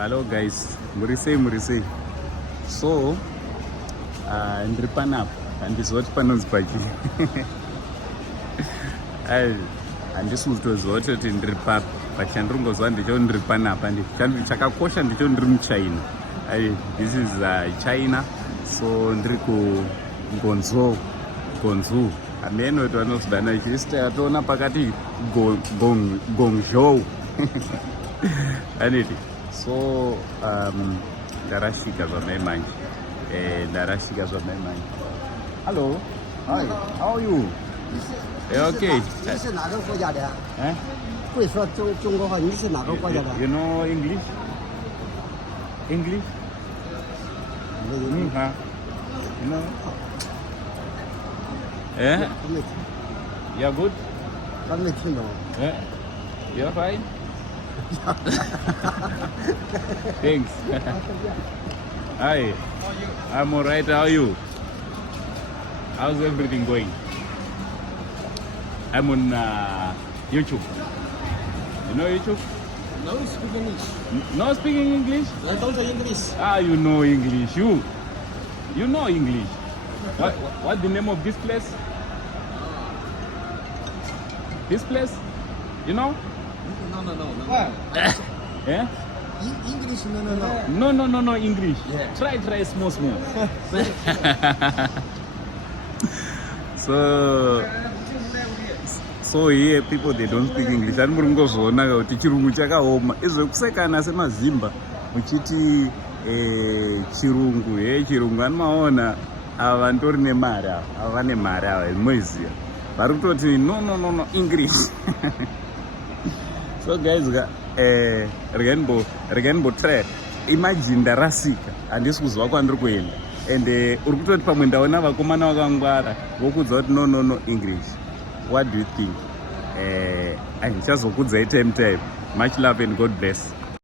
Hello guys, Murise. So, ndiri panapa handizoti panonzi paki. Handisi kutoziva kuti ndiri papa, but chandiri ndicho ndiri panapa. Chakakosha ndicho ndiri muChina. This is China, so ndiri kuGuangzhou. Ameno kuti vanozidana chirista yatoona pakati Guangzhou. Aniti. So ndarashika zvamai manje. Hello. Hi. How are you? Okay. 你是哪个国家的？会说中国话？你是哪个国家的 You know English? English? You know? Yeah? 还没听， You're good? 还没听懂。 Yeah? You're fine? Thanks. Hi. I'm alright. How are you? How's everything going? I'm on YouTube. You know YouTube? No, speak English. No speaking English? I don't know English. You know English. You know English. What's the name of this place? This place? You know? No. Yeah? English, no. No, English. Yeah. Try small. So here people they don't speak English. Ari muri kungozviona kuti chirungu chakaoma. Izvekusekana semazimba muchiti chirungu anomaona ava ndori nemari ava vane mari ava imoiziva. Vari kutoti no English. So guys, regai try. Imagine ndarasika handisi kuziva kwandiri kuenda and uri kutoti pamwe ndaona vakomana vakangwara vokudza kuti no English. What do you think? Ndichazokudzai time. Much love and God bless.